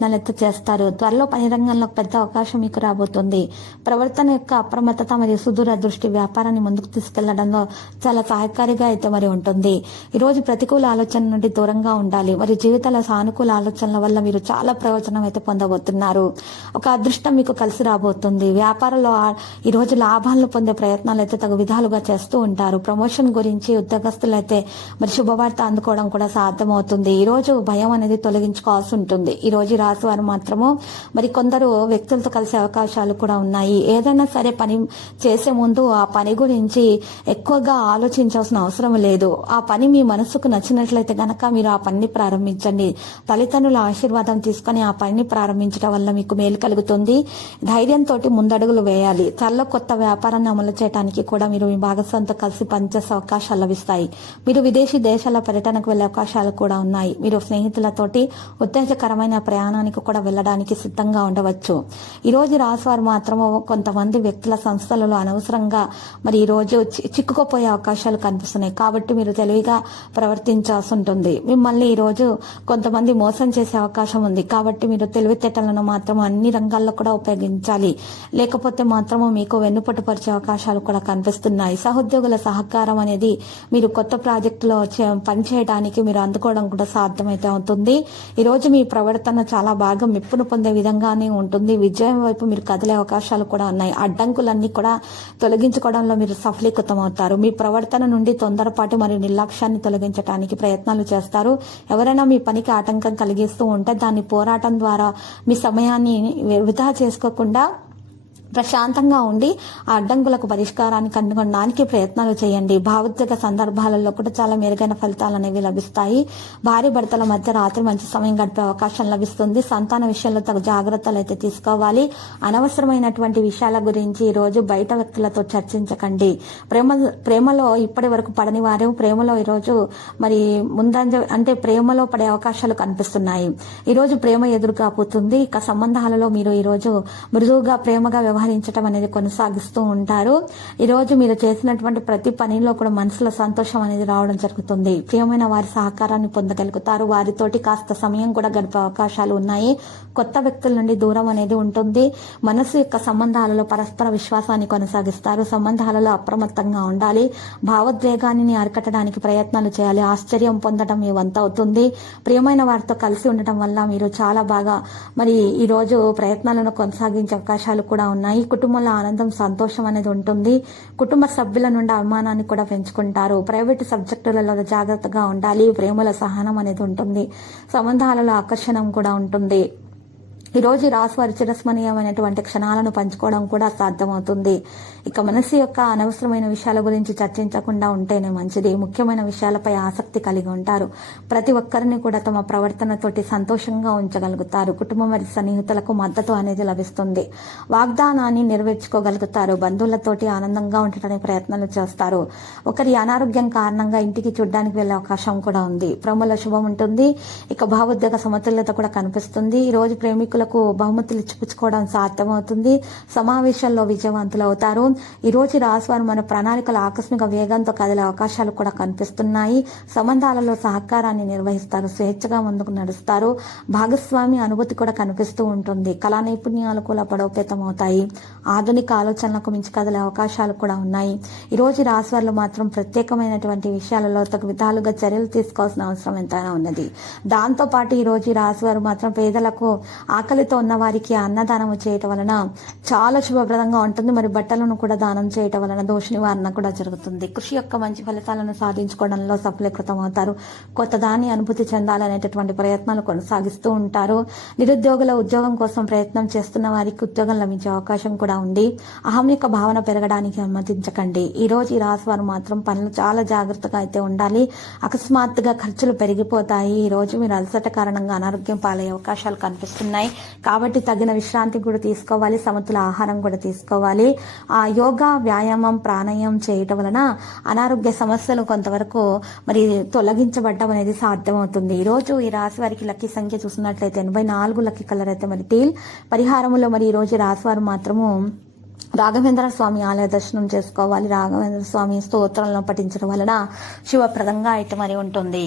ప్రయత్నాలు చేస్తారు త్వరలో పని రంగంలో పెద్ద అవకాశం మీకు రాబోతుంది. ప్రవర్తన యొక్క అప్రమత్తత మరియు సుదూర దృష్టి వ్యాపారాన్ని ముందుకు తీసుకెళ్ళడంలో చాలా సహాయకారిగా అయితే మరి ఉంటుంది. ఈ రోజు ప్రతికూల ఆలోచన నుండి దూరంగా ఉండాలి. మరియు జీవితాల సానుకూల ఆలోచనల వల్ల మీరు చాలా ప్రయోజనం అయితే పొందబోతున్నారు. ఒక అదృష్టం మీకు కలిసి రాబోతుంది. వ్యాపారంలో ఈరోజు ఈ రోజు లాభాలను పొందే ప్రయత్నాలు అయితే తగు విధాలుగా చేస్తూ ఉంటారు. ప్రమోషన్ గురించి ఉద్యోగస్తులు అయితే మరి శుభవార్త అందుకోవడం కూడా సాధ్యమవుతుంది. ఈ రోజు భయం అనేది తొలగించుకోవాల్సి ఉంటుంది. ఈ రోజు రాశి వారు మాత్రము మరి కొందరు వ్యక్తులతో కలిసే అవకాశాలు కూడా ఉన్నాయి. ఏదైనా సరే పని చేసే ముందు ఆ పని గురించి ఎక్కువగా ఆలోచించాల్సిన అవసరం లేదు. ఆ పని మీ మనసుకు నచ్చినట్లయితే గనక మీరు ఆ పనిని ప్రారంభించండి. తల్లిదండ్రుల ఆశీర్వాదం తీసుకొని ఆ పనిని ప్రారంభించడం వల్ల మీకు మేలు కలుగుతుంది. ధైర్యంతో ముందడుగులు వేయాలి. త్వరలో కొత్త వ్యాపారాన్ని అమలు చేయడానికి కూడా మీరు మీ భాగస్వామితో కలిసి పనిచేసే అవకాశాలు లభిస్తాయి. మీరు విదేశీ దేశాల పర్యటనకు వెళ్ళే అవకాశాలు కూడా ఉన్నాయి. మీరు స్నేహితులతోటి ఉత్తేజకరమైన స్థానానికి కూడా వెళ్ళడానికి సిద్ధంగా ఉండవచ్చు. ఈ రోజు రాశివారు మాత్రము కొంతమంది వ్యక్తుల సంస్థలలో అనవసరంగా మరి ఈ రోజు చి- చిక్కుకుపోయే అవకాశాలు కనిపిస్తున్నాయి. కాబట్టి మీరు తెలివిగా ప్రవర్తించాల్సి ఉంటుంది. మిమ్మల్ని ఈ రోజు కొంతమంది మోసం చేసే అవకాశం ఉంది. కాబట్టి మీరు తెలివితేటలను మాత్రం అన్ని రంగాల్లో కూడా ఉపయోగించాలి. లేకపోతే మాత్రము మీకు వెన్నుపట్టుపరిచే అవకాశాలు కూడా కనిపిస్తున్నాయి. సహోద్యోగుల సహకారం అనేది మీరు కొత్త ప్రాజెక్టులో పనిచేయడానికి మీరు అందుకోవడం కూడా సాధ్యమైతే అవుతుంది. ఈ రోజు మీ ప్రవర్తన చాలా బాగా మెప్పును పొందే విధంగానే ఉంటుంది. విజయం వైపు మీరు కదిలే అవకాశాలు కూడా ఉన్నాయి. అడ్డంకులన్నీ కూడా తొలగించుకోవడంలో మీరు సఫలీకృతం అవుతారు మీ ప్రవర్తన నుండి తొందరపాటు మరియు నిర్లక్ష్యాన్ని తొలగించడానికి ప్రయత్నాలు చేస్తారు. ఎవరైనా మీ పనికి ఆటంకం కలిగిస్తూ ఉంటే దాన్ని పోరాటం ద్వారా మీ సమయాన్ని వృధా చేసుకోకుండా ప్రశాంతంగా ఉండి ఆ అడ్డంకులకు పరిష్కారాన్ని కనుగొనడానికి ప్రయత్నాలు చేయండి. భావోద్వేగ సందర్భాలలో కూడా చాలా మెరుగైన ఫలితాలు అనేవి లభిస్తాయి. భార్య భర్తల మధ్య రాత్రి మంచి సమయం గడిపే అవకాశం లభిస్తుంది. సంతాన విషయంలో తగు జాగ్రత్తలు అయితే తీసుకోవాలి. అనవసరమైనటువంటి విషయాల గురించి ఈ రోజు బయట వ్యక్తులతో చర్చించకండి. ప్రేమ ప్రేమలో ఇప్పటి వరకు పడని వారు ప్రేమలో ఈరోజు మరి ముందంజ అంటే ప్రేమలో పడే అవకాశాలు కనిపిస్తున్నాయి. ఈరోజు ప్రేమ ఎదురుగా పోతుంది ఇక సంబంధాలలో మీరు ఈరోజు మృదువుగా ప్రేమగా వ్యవహరించడం అనేది కొనసాగిస్తూ ఉంటారు. ఈరోజు మీరు చేసినటువంటి ప్రతి పనిలో కూడా మనసులో సంతోషం అనేది రావడం జరుగుతుంది. ప్రియమైన వారి సహకారాన్ని పొందగలుగుతారు. వారితోటి కాస్త సమయం కూడా గడిపే అవకాశాలు ఉన్నాయి. కొత్త వ్యక్తుల నుండి దూరం అనేది ఉంటుంది. మనసు యొక్క సంబంధాలలో పరస్పర విశ్వాసాన్ని కొనసాగిస్తారు. సంబంధాలలో అప్రమత్తంగా ఉండాలి. భావోద్వేగాన్ని అరికట్టడానికి ప్రయత్నాలు చేయాలి. ఆశ్చర్యం పొందడం మీ వంతవుతుంది ప్రియమైన వారితో కలిసి ఉండటం వల్ల మీరు చాలా బాగా మరి ఈరోజు ప్రయత్నాలను కొనసాగించే అవకాశాలు కూడా ఉన్నాయి. కుటుంబంలో ఆనందం సంతోషం అనేది ఉంటుంది. కుటుంబ సభ్యుల నుండి అభిమానాన్ని కూడా పెంచుకుంటారు. ప్రైవేట్ సబ్జెక్టులలో జాగ్రత్తగా ఉండాలి. ప్రేమల సహనం అనేది ఉంటుంది. సంబంధాలలో ఆకర్షణ కూడా ఉంటుంది. ఈరోజు రాసు రాశి వారి చిరస్మరణీయమైనటువంటి క్షణాలను పంచుకోవడం కూడా సాధ్యమవుతుంది. ఇక మనసు యొక్క అనవసరమైన విషయాల గురించి చర్చించకుండా ఉంటేనే మంచిది. ముఖ్యమైన విషయాలపై ఆసక్తి కలిగి ఉంటారు. ప్రతి ఒక్కరిని కూడా తమ ప్రవర్తనతోటి సంతోషంగా ఉంచగలుగుతారు. కుటుంబం మరియు సన్నిహితులకు మద్దతు అనేది లభిస్తుంది. వాగ్దానాన్ని నెరవేర్చుకోగలుగుతారు. బంధువులతోటి ఆనందంగా ఉండటానికి ప్రయత్నాలు చేస్తారు. ఒకరి అనారోగ్యం కారణంగా ఇంటికి చూడడానికి వెళ్ళే అవకాశం కూడా ఉంది. ప్రముల శుభం ఉంటుంది. ఇక భావోద్వేగ సమతుల్యత కూడా కనిపిస్తుంది. ఈ రోజు ప్రేమికులకు బహుమతులు ఇచ్చిపుచ్చుకోవడం సాధ్యమవుతుంది. సమావేశాల్లో విజయవంతులు అవుతారు. ఈ రోజు ఈ రాశివారు మన ప్రణాళికలు ఆకస్మిక వేగంతో కదిలే అవకాశాలు కూడా కనిపిస్తున్నాయి. సంబంధాలలో సహకారాన్ని నిర్వహిస్తారు. స్వేచ్ఛగా ముందుకు నడుస్తారు. భాగస్వామి అనుభూతి కూడా కనిపిస్తూ ఉంటుంది. కళా నైపుణ్యాలు కూడా బలోపేతమవుతాయి. ఆధునిక ఆలోచనలకు మించి కదిలే అవకాశాలు కూడా ఉన్నాయి. ఈ రోజు ఈ మాత్రం ప్రత్యేకమైనటువంటి విషయాలలో తగు విధాలుగా చర్యలు తీసుకోవాల్సిన అవసరం ఎంతైనా ఉన్నది. దాంతో పాటు ఈ రోజు ఈ వారు మాత్రం పేదలకు ఆకలితో ఉన్న వారికి అన్నదానం చేయటం వలన చాలా శుభప్రదంగా ఉంటుంది. మరి బట్టలను కూడా దానం చేయటం వలన దోష నివారణ కూడా జరుగుతుంది. కృషి యొక్క మంచి ఫలితాలను సాధించుకోవడంలో సఫలీకృతం అవుతారు కొత్త దాన్ని అనుభూతి చెందాలనేటటువంటి ప్రయత్నాలు కొనసాగిస్తూ ఉంటారు. నిరుద్యోగుల ఉద్యోగం కోసం ప్రయత్నం చేస్తున్న వారికి ఉద్యోగం లభించే అవకాశం కూడా ఉంది. అహం యొక్క భావన పెరగడానికి అనుమతించకండి. ఈ రోజు ఈ రాశి వారు మాత్రం పనులు చాలా జాగ్రత్తగా అయితే ఉండాలి. అకస్మాత్తుగా ఖర్చులు పెరిగిపోతాయి. ఈ రోజు మీరు అలసట కారణంగా అనారోగ్యం పాలయ్యే అవకాశాలు కనిపిస్తున్నాయి. కాబట్టి తగిన విశ్రాంతి కూడా తీసుకోవాలి సమతుల ఆహారం కూడా తీసుకోవాలి. ఆ యోగా వ్యాయామం ప్రాణాయామం చేయటం వలన అనారోగ్య సమస్యలు కొంతవరకు మరి తొలగించబడటం అనేది సాధ్యమవుతుంది. ఈరోజు రోజు ఈ రాశి వారికి లక్కీ సంఖ్య చూసినట్లయితే ఎనభై నాలుగు లక్కీ కలర్ అయితే మరి టీల్. పరిహారములో మరి ఈ రోజు రాశి వారు మాత్రము రాఘవేంద్ర స్వామి ఆలయ దర్శనం చేసుకోవాలి. రాఘవేంద్ర స్వామి స్తోత్రంలో పఠించడం వలన శుభప్రదంగా అయితే మరి ఉంటుంది.